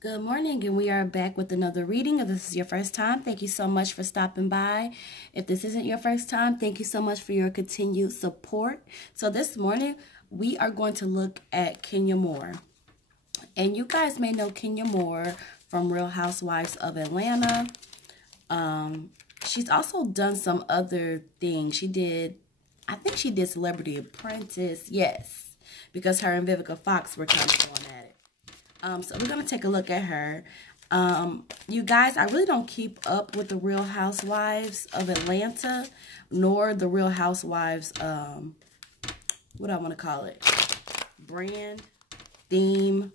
Good morning, and we are back with another reading. If this is your first time, thank you so much for stopping by. If this isn't your first time, thank you so much for your continued support. So this morning, we are going to look at Kenya Moore. And you guys may know Kenya Moore from Real Housewives of Atlanta. She's also done some other things. I think she did Celebrity Apprentice, yes, because her and Vivica Fox were kind of going at it. So we're going to take a look at her. You guys, I really don't keep up with the Real Housewives of Atlanta, nor the Real Housewives, what do I want to call it? Brand, theme,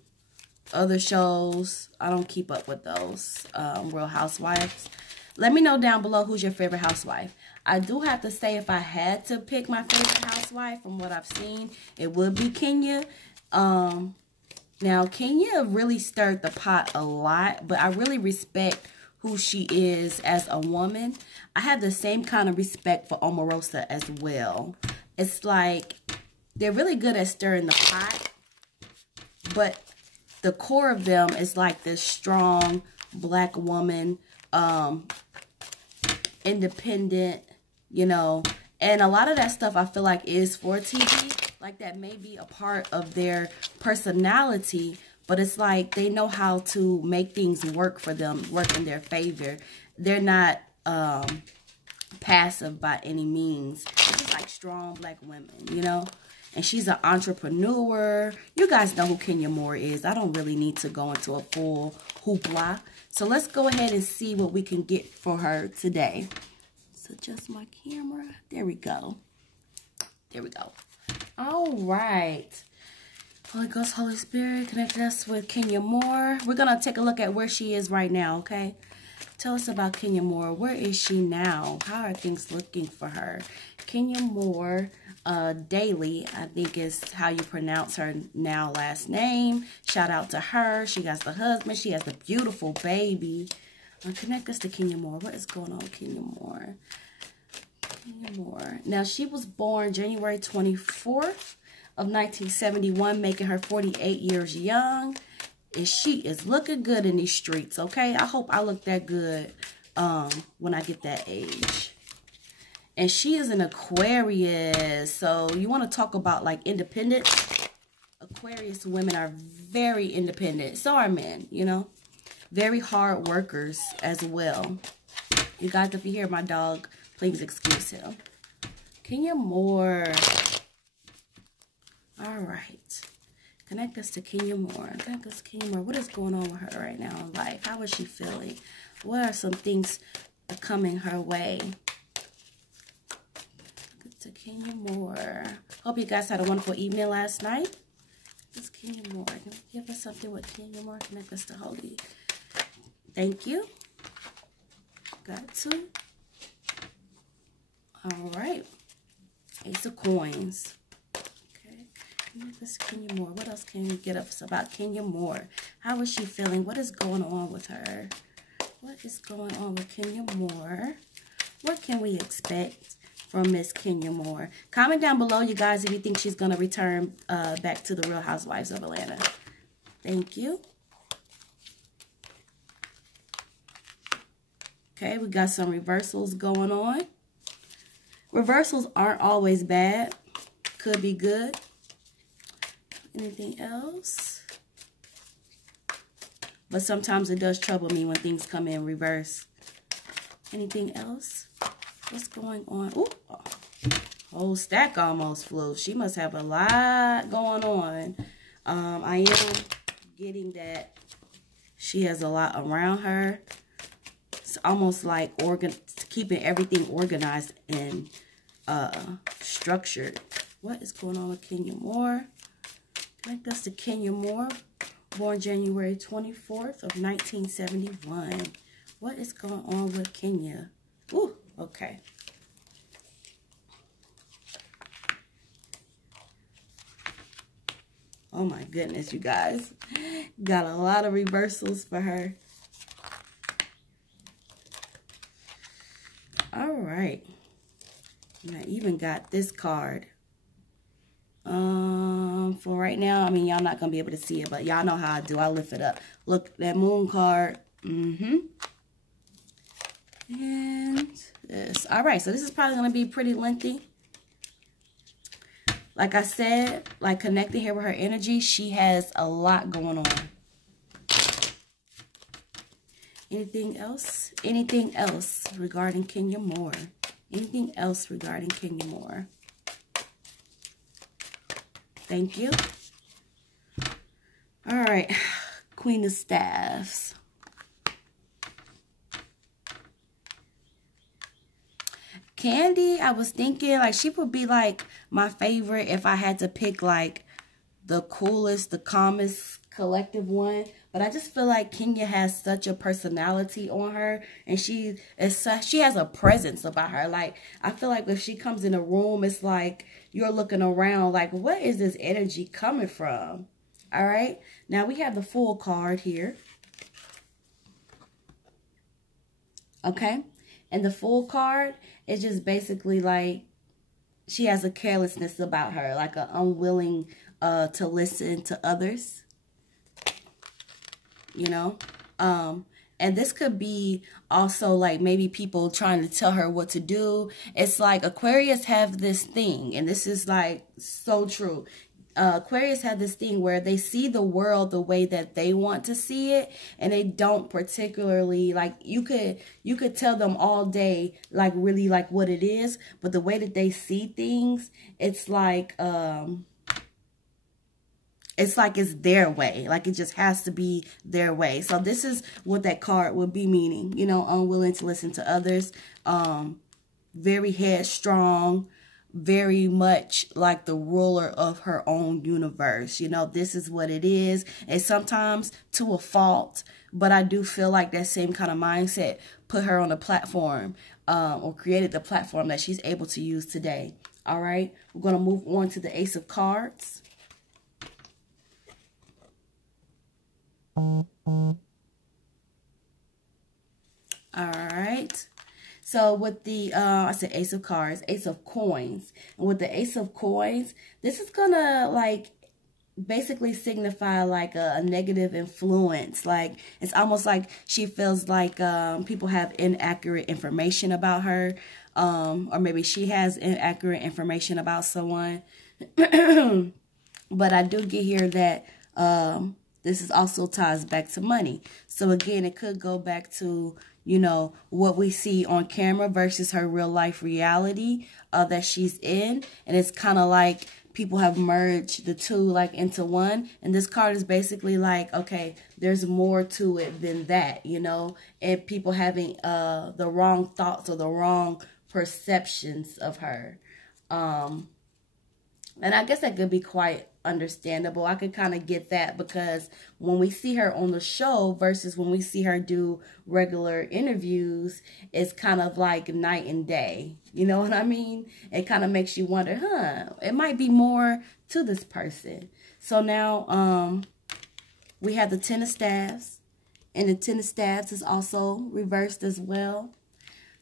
other shows. I don't keep up with those Real Housewives. Let me know down below who's your favorite housewife. I do have to say, if I had to pick my favorite housewife from what I've seen, it would be Kenya. Now, Kenya really stirred the pot a lot, but I really respect who she is as a woman. I have the same kind of respect for Omarosa as well. It's like they're really good at stirring the pot, but the core of them is like this strong black woman, independent, you know, and a lot of that stuff I feel like is for TV. Like that may be a part of their personality, but it's like they know how to make things work for them, work in their favor. They're not passive by any means. They're just like strong black women, you know? And she's an entrepreneur. You guys know who Kenya Moore is. I don't really need to go into a full hoopla. So let's go ahead and see what we can get for her today. So adjust my camera. There we go. There we go. All right. Holy Ghost, Holy Spirit, connect us with Kenya Moore. We're going to take a look at where she is right now, okay? Tell us about Kenya Moore. Where is she now? How are things looking for her? Kenya Moore-Daly, I think is how you pronounce her now last name. Shout out to her. She has the husband. She has the beautiful baby. Connect us to Kenya Moore. What is going on with Kenya Moore? Moore. Now, she was born January 24th of 1971, making her 48 years young. And she is looking good in these streets, okay? I hope I look that good when I get that age. And she is an Aquarius. So, you want to talk about, like, independence? Aquarius women are very independent. So are men, you know? Very hard workers as well. You guys, if you hear my dog, please excuse him. Kenya Moore. All right. Connect us to Kenya Moore. Connect us to Kenya Moore. What is going on with her right now in life? How is she feeling? What are some things coming her way? Connect to Kenya Moore. Hope you guys had a wonderful evening last night. This Kenya Moore. Can you give us something with Kenya Moore? Connect us to Holy. Thank you. Got to. All right. Ace of Coins. Okay. This Kenya Moore. What else can you get us about Kenya Moore? How is she feeling? What is going on with her? What is going on with Kenya Moore? What can we expect from Miss Kenya Moore? Comment down below, you guys, if you think she's going to return back to the Real Housewives of Atlanta. Thank you. Okay, we got some reversals going on. Reversals aren't always bad. Could be good. Anything else? But sometimes it does trouble me when things come in reverse. Anything else? What's going on? Ooh, whole stack almost flew. She must have a lot going on. I am getting that she has a lot around her. It's almost like keeping everything organized and structured. What is going on with Kenya Moore? Connect us to Kenya Moore, born January 24th of 1971. What is going on with Kenya? Ooh, okay. Oh my goodness, you guys. Got a lot of reversals for her. All right. And I even got this card. For right now, I mean, y'all not going to be able to see it, but y'all know how I do. I lift it up. Look, that moon card. And this. All right, so this is probably going to be pretty lengthy. Like I said, like connecting here with her energy, she has a lot going on. Anything else? Anything else regarding Kenya Moore? Anything else regarding Kenya Moore? Thank you. All right, Queen of Staffs. Candy, I was thinking like she would be like my favorite if I had to pick like the coolest, the calmest collective one. But I just feel like Kenya has such a personality on her, and she has a presence about her. Like I feel like if she comes in a room, it's like you're looking around like, what is this energy coming from? All right, now we have the Fool card here. Okay, and the Fool card is just basically like she has a carelessness about her, like an unwilling to listen to others, you know. And this could be also like maybe people trying to tell her what to do. It's like Aquarius have this thing, and this is like so true. Aquarius have this thing where they see the world the way that they want to see it, and they don't particularly like, you could tell them all day like really like what it is, but the way that they see things, it's like it's their way. Like it just has to be their way. So this is what that card would be meaning, you know, unwilling to listen to others, very headstrong, very much like the ruler of her own universe. You know, this is what it is. And sometimes to a fault, but I do feel like that same kind of mindset put her on a platform, or created the platform that she's able to use today. All right, we're going to move on to the Ace of Cards. All right. So with the, I said Ace of Cards, Ace of Coins. And with the Ace of Coins, this is going to like basically signify like a negative influence. Like it's almost like she feels like people have inaccurate information about her. Or maybe she has inaccurate information about someone. But I do get here that this is also ties back to money. So again, it could go back to, you know, what we see on camera versus her real life reality that she's in. And it's kind of like people have merged the two like into one. And this card is basically like, okay, there's more to it than that, you know, and people having the wrong thoughts or the wrong perceptions of her. And I guess that could be quite understandable. I could kind of get that, because when we see her on the show versus when we see her do regular interviews, it's kind of like night and day. You know what I mean? It kind of makes you wonder, it might be more to this person. So now we have the Ten of Staffs, and the Ten of Staffs is also reversed as well.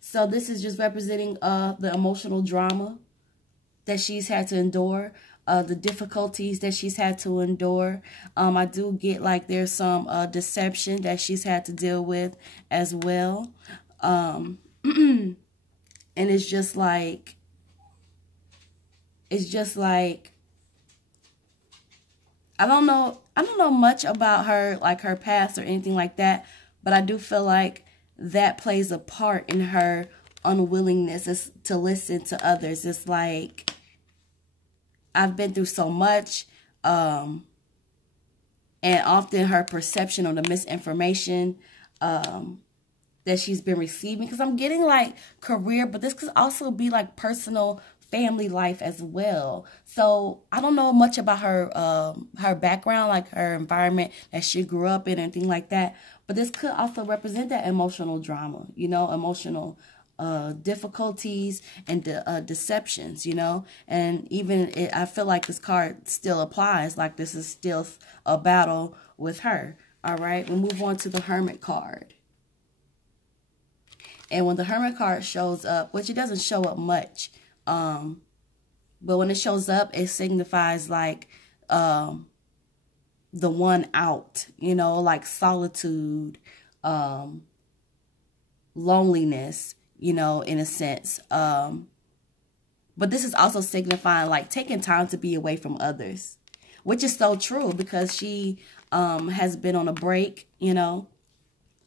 So this is just representing the emotional drama that she's had to endure, the difficulties that she's had to endure. I do get like there's some deception that she's had to deal with as well. And it's just like, I don't know much about her, like her past or anything like that, but I do feel like that plays a part in her unwillingness to listen to others. It's like, I've been through so much, and often her perception on the misinformation that she's been receiving, because I'm getting like career, but this could also be like personal family life as well. So I don't know much about her her background, like her environment that she grew up in, anything like that, but this could also represent that emotional drama, you know, emotional difficulties and deceptions, you know. And even I feel like this card still applies, like this is still a battle with her. All right, we'll move on to the Hermit card. And when the Hermit card shows up, which it doesn't show up much, But when it shows up, it signifies like the one out, you know, like solitude, loneliness, you know, in a sense. But this is also signifying like taking time to be away from others, which is so true because she has been on a break, you know,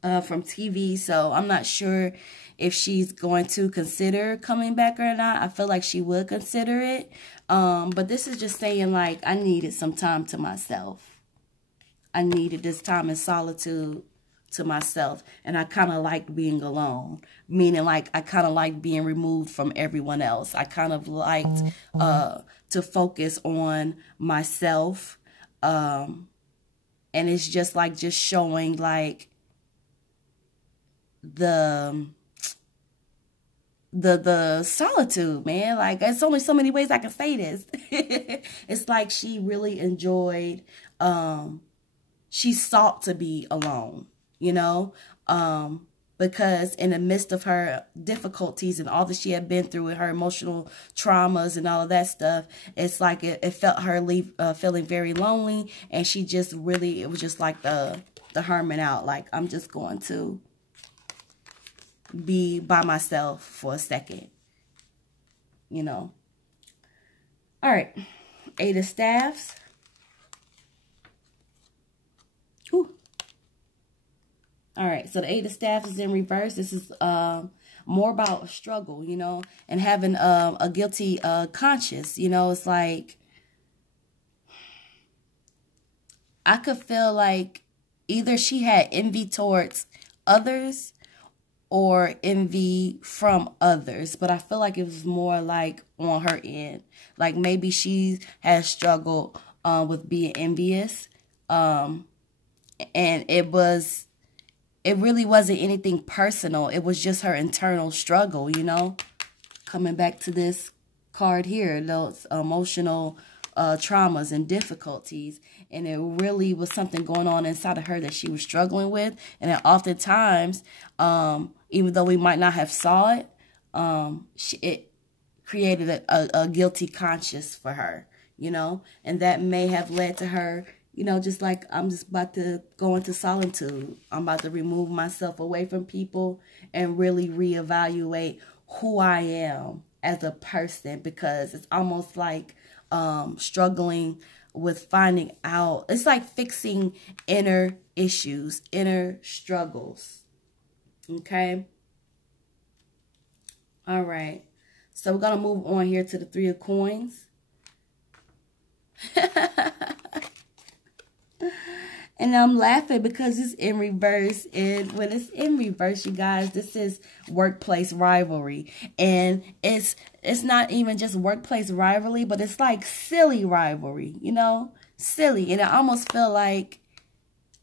from TV. So I'm not sure if she's going to consider coming back or not. I feel like she would consider it. But this is just saying like I needed some time to myself. I needed this time in solitude to myself. And I kind of liked being alone. Meaning like I kind of liked being removed from everyone else. I kind of liked to focus on myself. And it's just like just showing like the solitude, man. Like there's only so many ways I can say this. It's like she really enjoyed, she sought to be alone, you know, because in the midst of her difficulties and all that she had been through with her emotional traumas and all of that stuff, it's like it felt her feeling very lonely. And she just really, it was just like the hermit out. Like, I'm just going to be by myself for a second, you know. All right, 8 of Staffs. Whew. All right, so the 8 of Staffs is in reverse. This is more about a struggle, you know, and having a guilty conscience. You know, it's like I could feel like either she had envy towards others or envy from others, but I feel like it was more like on her end. Like maybe she has struggled with being envious, and it really wasn't anything personal. It was just her internal struggle, you know. Coming back to this card here, those emotional traumas and difficulties, and it really was something going on inside of her that she was struggling with, and then oftentimes, even though we might not have saw it, it created a guilty conscience for her, you know, and that may have led to her, you know, just like I'm just about to go into solitude. I'm about to remove myself away from people and really reevaluate who I am as a person, because it's almost like struggling with finding out. It's like fixing inner issues, inner struggles. Okay. All right. So we're going to move on here to the 3 of Coins. And I'm laughing because it's in reverse. And when it's in reverse, you guys, this is workplace rivalry. And it's not even just workplace rivalry, but it's like silly rivalry, you know? Silly. And I almost feel like,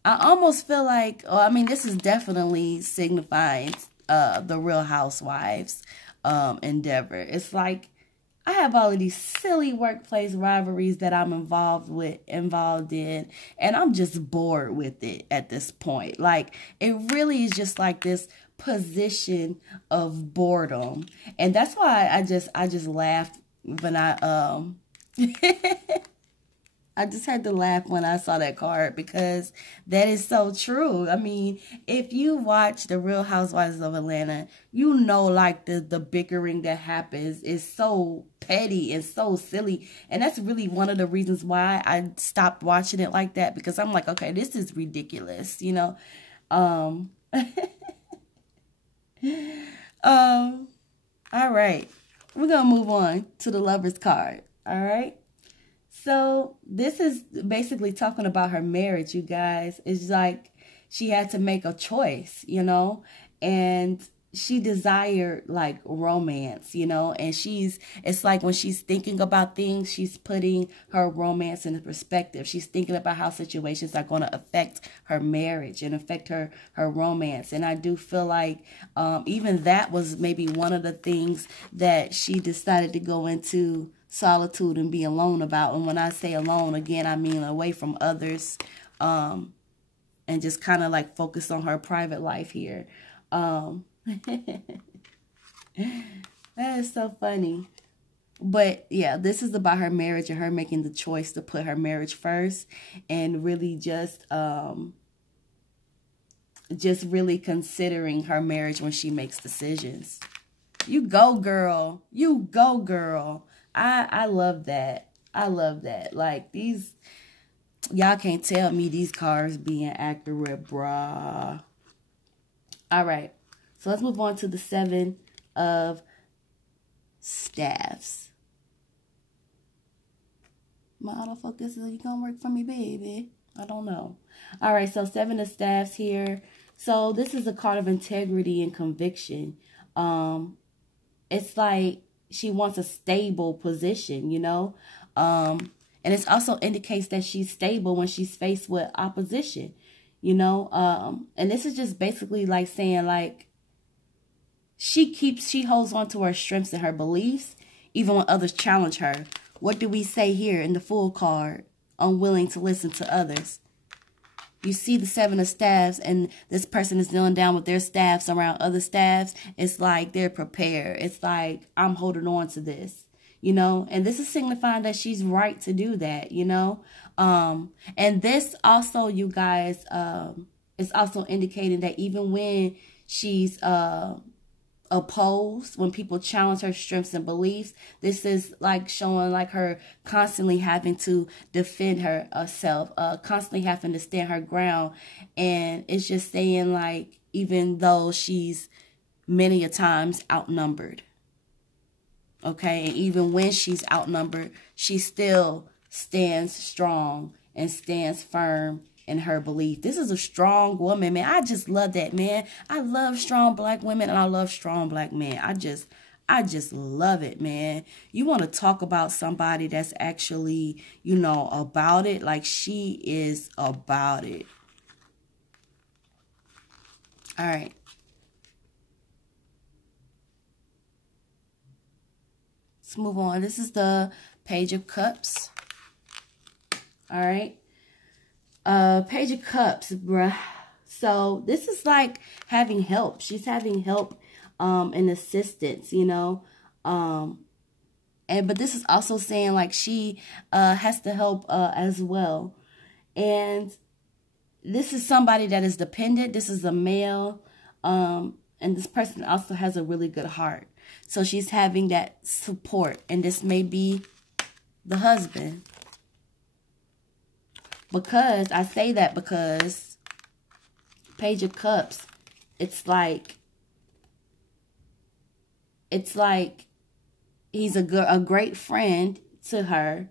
oh, I mean, this is definitely signifying the Real Housewives endeavor. It's like, I have all of these silly workplace rivalries that I'm involved in, and I'm just bored with it at this point. Like, it really is just like this position of boredom. And that's why I just laughed when I just had to laugh when I saw that card, because that is so true. I mean, if you watch The Real Housewives of Atlanta, you know, like the bickering that happens is so petty and so silly. And that's really one of the reasons why I stopped watching it like that, because I'm like, okay, this is ridiculous, you know. All right. We're going to move on to the Lover's card. All right. So this is basically talking about her marriage, you guys. It's like she had to make a choice, you know, and she desired like romance, you know, and it's like when she's thinking about things, she's putting her romance into perspective. She's thinking about how situations are going to affect her marriage and affect her romance. And I do feel like even that was maybe one of the things that she decided to go into solitude and be alone about. And when I say alone, again, I mean away from others, and just kind of like focus on her private life here. That is so funny. But yeah, this is about her marriage and her making the choice to put her marriage first and really just really considering her marriage when she makes decisions. You go, girl. You go, girl. I love that. I love that. Like, these, y'all can't tell me these cards being accurate, bruh. All right. So let's move on to the 7 of Staffs. My autofocus is, you gonna work for me, baby? I don't know. All right, so 7 of Staffs here. So this is a card of integrity and conviction. It's like she wants a stable position, you know? And it also indicates that she's stable when she's faced with opposition, you know? And this is just basically like saying, like, she holds on to her strengths and her beliefs, even when others challenge her. What do we say here in the Fool card? Unwilling to listen to others. You see the 7 of Staffs, and this person is kneeling down with their staffs around other staffs. It's like they're prepared. It's like, I'm holding on to this, you know. And this is signifying that she's right to do that, you know. And this also, you guys, is also indicating that even when she's opposed, when people challenge her strengths and beliefs, this is like showing like her constantly having to defend herself, constantly having to stand her ground. And it's just saying, like, even though she's many a times outnumbered, okay, and even when she's outnumbered, she still stands strong and stands firm in her belief. This is a strong woman, man. I just love that, man. I love strong black women, and I love strong black men. I just love it, man. You want to talk about somebody that's actually, you know, about it? Like, she is about it. All right. Let's move on. This is the Page of Cups. All right. Page of Cups, bruh. So this is like having help. She's having help and assistance, you know. But this is also saying like she has to help as well. And this is somebody that is dependent. This is a male. And this person also has a really good heart. So she's having that support. And this may be the husband. Because, I say that because Page of Cups, it's like he's a great friend to her,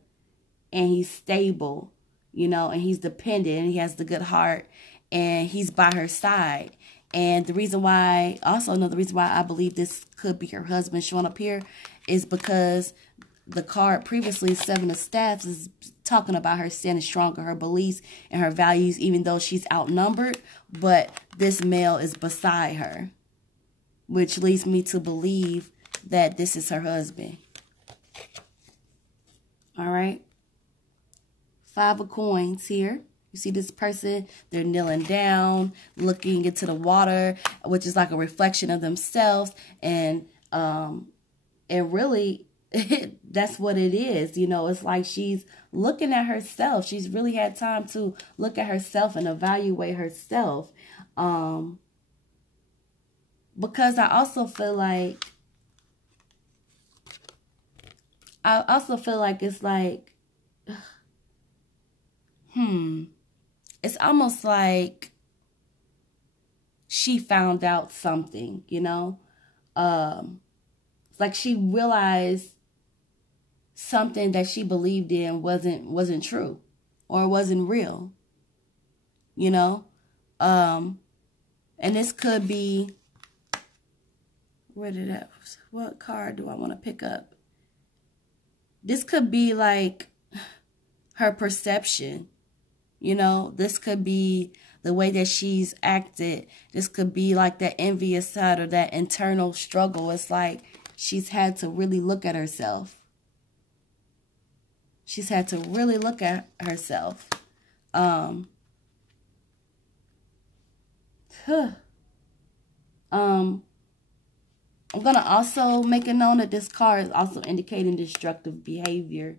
and he's stable, you know, and he's dependent, and he has the good heart, and he's by her side. And the reason why, also another reason why I believe this could be her husband showing up here is because the card previously, 7 of Staffs, is talking about her standing strong in her beliefs and her values, even though she's outnumbered. But this male is beside her, which leads me to believe that this is her husband. All right. 5 of Coins here. You see this person, they're kneeling down, looking into the water, which is like a reflection of themselves. And really, that's what it is. You know, it's like she's looking at herself. She's really had time to look at herself and evaluate herself. Because I also feel like it's like, it's almost like she found out something, you know? It's like she realized something that she believed in wasn't true or wasn't real, you know? And this could be, what card do I want to pick up? This could be like her perception, you know? This could be the way that she's acted. This could be like that envious side or that internal struggle. It's like she's had to really look at herself. She's had to really look at herself. I'm going to also make it known that this card is also indicating destructive behavior.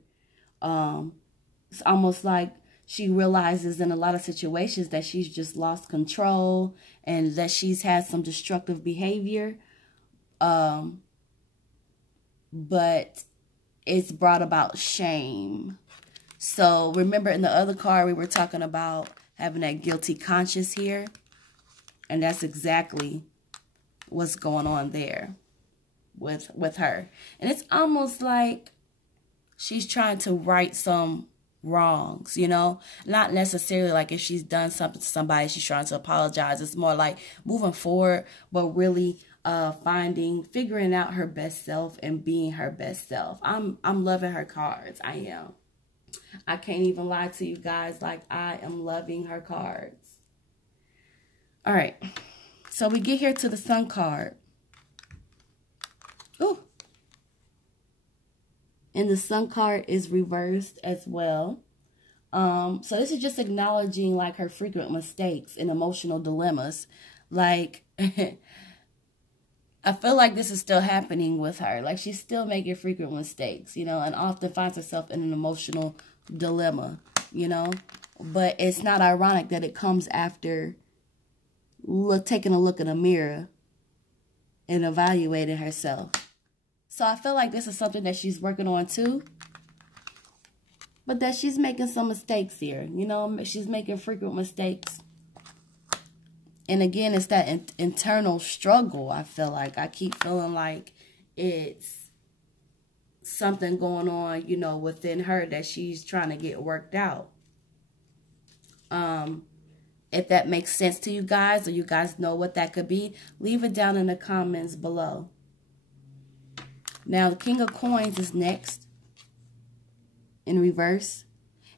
It's almost like she realizes in a lot of situations that she's just lost control and that she's had some destructive behavior. But it's brought about shame. So remember in the other card, we were talking about having that guilty conscience here. And that's exactly what's going on there with her. And it's almost like she's trying to right some wrongs, you know, not necessarily like if she's done something to somebody, she's trying to apologize. It's more like moving forward, but really figuring out her best self and being her best self. I'm loving her cards. I am. I can't even lie to you guys. Like, I am loving her cards. All right. So we get here to the Sun card. Ooh. And the Sun card is reversed as well. So this is just acknowledging like her frequent mistakes and emotional dilemmas. Like, I feel like this is still happening with her. Like, she's still making frequent mistakes, you know, and often finds herself in an emotional dilemma, you know. But it's not ironic that it comes after taking a look in a mirror and evaluating herself. So I feel like this is something that she's working on too. But that she's making some mistakes here. You know, she's making frequent mistakes. And again, it's that internal struggle, I feel like. I keep feeling like it's something going on, you know, within her that she's trying to get worked out. If that makes sense to you guys, or you guys know what that could be, leave it down in the comments below. Now, the King of Coins is next in reverse.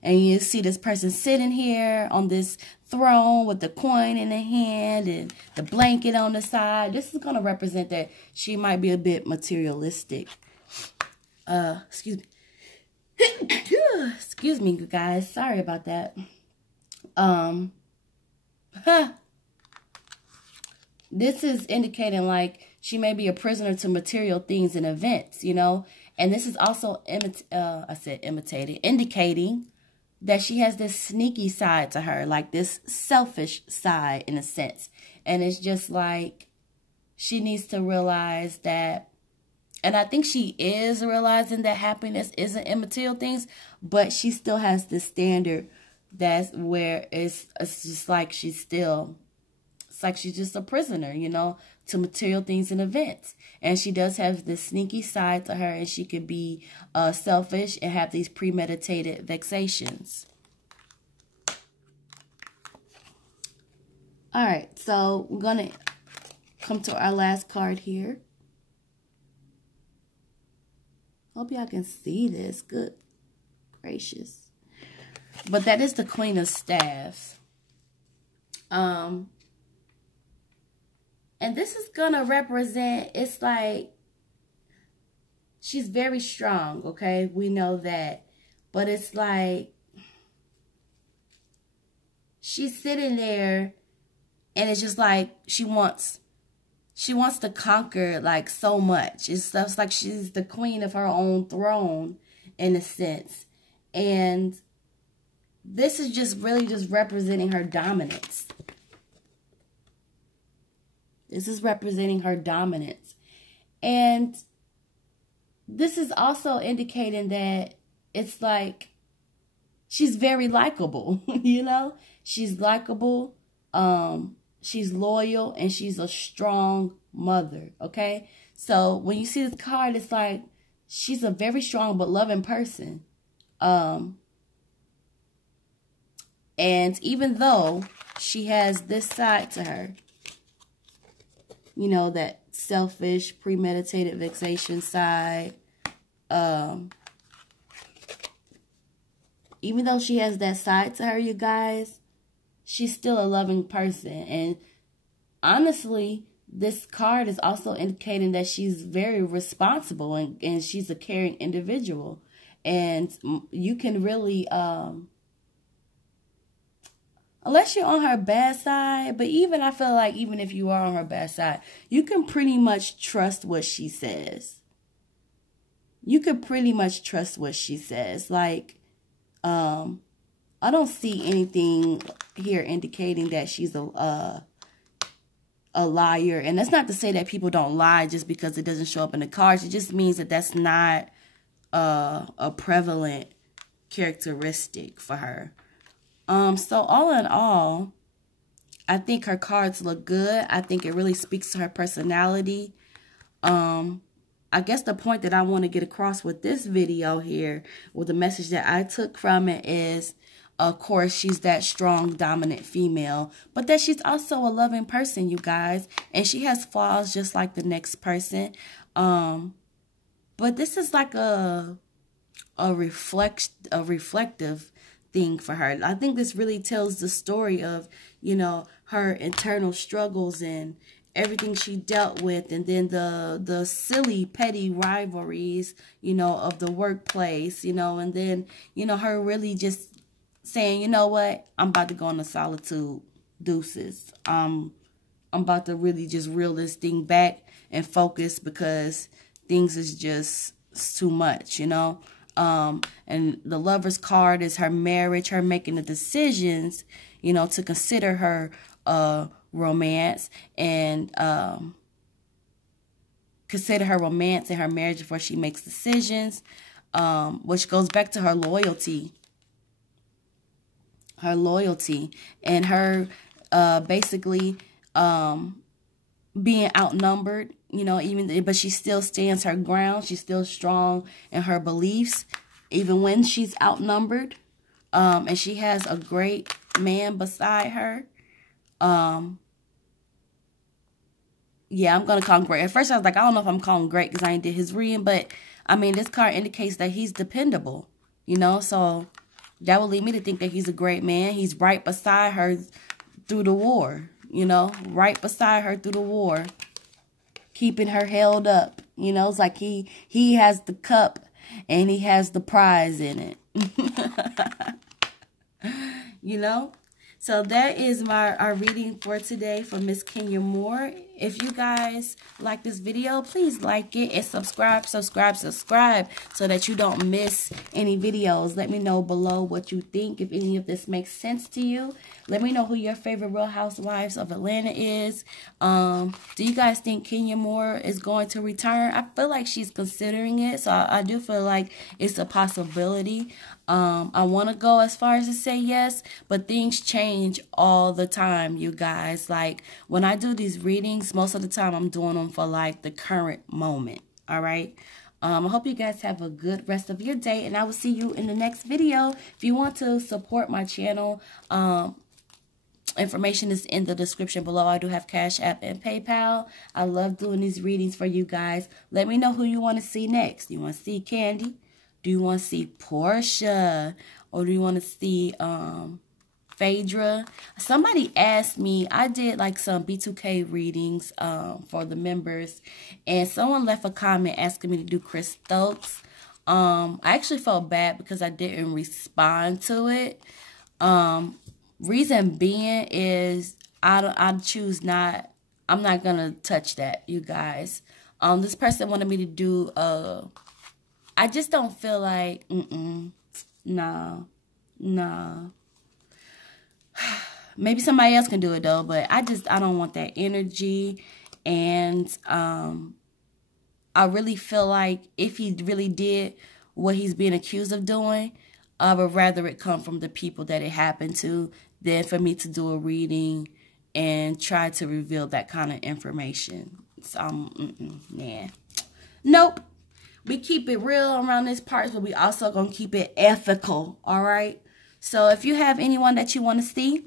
And you see this person sitting here on this throne with the coin in the hand and the blanket on the side. This is going to represent that she might be a bit materialistic. Excuse me. Excuse me, you guys. Sorry about that. This is indicating like she may be a prisoner to material things and events, you know. And this is also indicating that she has this sneaky side to her, like this selfish side in a sense. And it's just like she needs to realize that, and I think she is realizing that happiness isn't in material things, but she still has this standard that's where it's just like she's still, it's like she's just a prisoner, you know, to material things and events. And she does have this sneaky side to her, and she could be selfish and have these premeditated vexations. All right, so we're going to come to our last card here. Hope y'all can see this. Good gracious. But that is the Queen of Staffs. And this is going to represent, it's like, she's very strong, okay? We know that. But it's like, she's sitting there, and it's just like, she wants to conquer, like, so much. It's like she's the queen of her own throne, in a sense. And this is just really just representing her dominance. This is representing her dominance. And this is also indicating that it's like she's very likable, you know? She's likable, she's loyal, and she's a strong mother, okay? So when you see this card, it's like she's a very strong but loving person. And even though she has this side to her, you know, that selfish, premeditated vexation side, even though she has that side to her, you guys, she's still a loving person. And honestly, this card is also indicating that she's very responsible and she's a caring individual. And you can really, unless you're on her bad side, but even I feel like even if you are on her bad side, you can pretty much trust what she says. You can pretty much trust what she says. Like, I don't see anything here indicating that she's a liar. And that's not to say that people don't lie just because it doesn't show up in the cards. It just means that that's not a prevalent characteristic for her. So all in all, I think her cards look good. I think it really speaks to her personality. I guess the point that I want to get across with this video here, with the message that I took from it is, of course, she's that strong, dominant female, but that she's also a loving person, you guys. And she has flaws just like the next person. But this is like a reflective thing for her. I think this really tells the story of, you know, her internal struggles and everything she dealt with, and then the silly petty rivalries, you know, of the workplace, you know, and then, you know, her really just saying, you know what, I'm about to go on a solitude, deuces. I'm about to really just reel this thing back and focus because things is just too much, you know. And the Lover's card is her marriage, her making the decisions, you know, to consider her romance and consider her romance and her marriage before she makes decisions, which goes back to her loyalty. Her loyalty and her basically being outnumbered, you know, but she still stands her ground. She's still strong in her beliefs, even when she's outnumbered. And she has a great man beside her. Yeah, I'm going to call him great. At first, I was like, I don't know if I'm calling him great because I ain't did his reading. But, I mean, this card indicates that he's dependable, you know. So, that would lead me to think that he's a great man. He's right beside her through the war, you know. Right beside her through the war. Keeping her held up. You know, it's like he has the cup and he has the prize in it. You know? So that is our reading for today for Miss Kenya Moore. If you guys like this video, please like it and subscribe so that you don't miss any videos. Let me know below what you think, if any of this makes sense to you. Let me know who your favorite Real Housewives of Atlanta is. Do you guys think Kenya Moore is going to return? I feel like she's considering it, so I do feel like it's a possibility. I want to go as far as to say yes, but things change all the time, you guys. Like, when I do these readings, most of the time I'm doing them for, like, the current moment, all right? I hope you guys have a good rest of your day, and I will see you in the next video. If you want to support my channel, information is in the description below. I do have Cash App and PayPal. I love doing these readings for you guys. Let me know who you want to see next. You want to see Candy? Do you want to see Portia? Or do you want to see Phaedra? Somebody asked me, I did like some B2K readings for the members, and someone left a comment asking me to do Chris Stokes. I actually felt bad because I didn't respond to it. Reason being is I choose not. I'm not gonna touch that, you guys. This person wanted me to do I just don't feel like no. Maybe somebody else can do it though, but I don't want that energy. And I really feel like if he really did what he's being accused of doing, I would rather it come from the people that it happened to than for me to do a reading and try to reveal that kind of information. So, nah. Nope. We keep it real around this part, but we also gonna keep it ethical, all right? So if you have anyone that you want to see,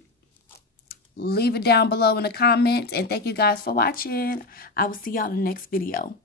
leave it down below in the comments. And thank you guys for watching. I will see y'all in the next video.